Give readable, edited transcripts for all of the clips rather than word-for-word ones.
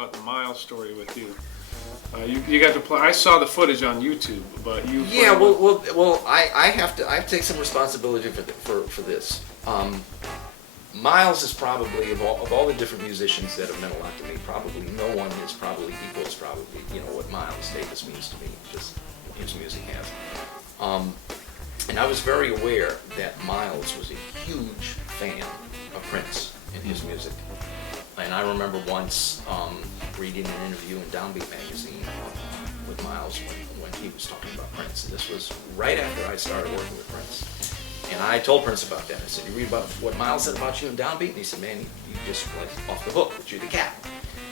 about the Miles story with you. You got to play. I saw the footage on YouTube, but you. Yeah, well, I have to take some responsibility for this. Miles is probably of all the different musicians that have meant a lot to me. Probably no one is probably equals what Miles Davis means to me. Just his music has. And I was very aware that Miles was a huge fan of Prince and his music. And I remember once reading an interview in Downbeat magazine with Miles when he was talking about Prince. And this was right after I started working with Prince. And I told Prince about that. I said, "You read about what Miles said about you in Downbeat?" And he said, "Man, you just like off the hook with you the cat."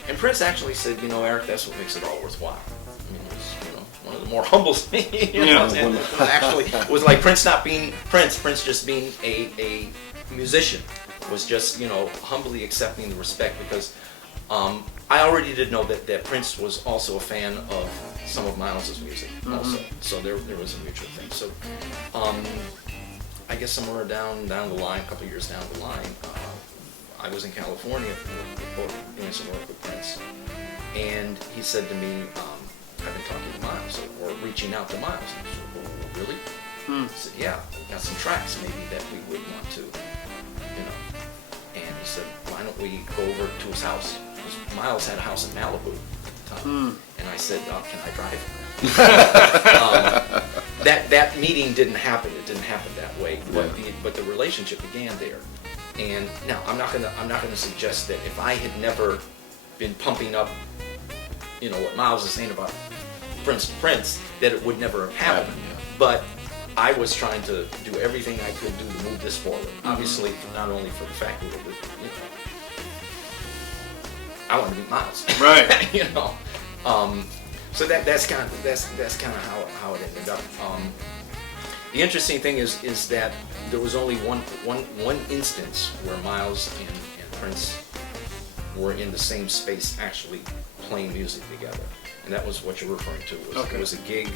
And Prince actually said, "Eric, that's what makes it all worthwhile." I mean, it was, one of the more humble things. Actually, it was like Prince not being Prince just being a musician was just, humbly accepting the respect because I already did know that Prince was also a fan of some of Miles's music also. So there was a mutual thing. So I guess somewhere down the line, a couple of years down the line, I was in California doing some work with Prince. And he said to me, I've been talking to Miles or reaching out to Miles. And I said, "Oh, really?" I said, "Yeah, we got some tracks maybe that we would want to, And he said, "Why don't we go over to his house?" Because Miles had a house in Malibu at the time. And I said, "Can I drive?" That meeting didn't happen. It didn't happen that way. But the relationship began there. And now I'm not gonna suggest that if I had never been pumping up, what Miles is saying about Prince, that it would never have happened. But I was trying to do everything I could do to move this forward. Obviously, not only for the fact that I want to meet Miles. Right. So that's kind of how it ended up. The interesting thing is that there was only one instance where Miles and Prince were in the same space actually playing music together, and that was what you're referring to. It was a gig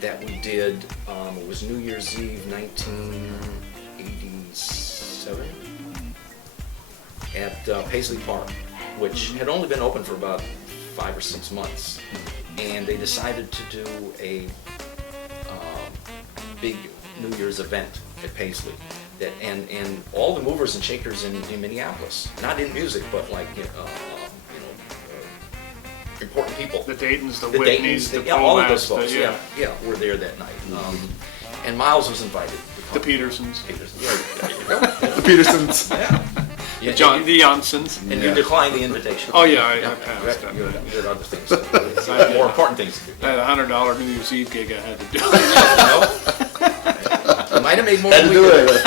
that we did. It was New Year's Eve, 1987, at Paisley Park, which had only been open for about 5 or 6 months, and they decided to do a big New Year's event at Paisley. And all the movers and shakers in Minneapolis, not in music, but like important people. The Daytons, the Whitneys, the all of those folks. yeah, were there that night. And Miles was invited. The Petersons. Yeah, there you go. The Petersons. Yeah. The Johnsons. And you declined the invitation. Oh yeah, I passed. You had other things to do. More important things to do. I had a $100 New Year's Eve gig I had to do. You might have made more than we did.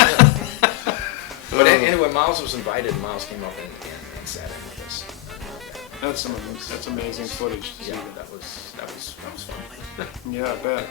But anyway, Miles was invited. Miles came up and sat in with us. That's amazing footage to see. Yeah, that was fun. Yeah, I bet.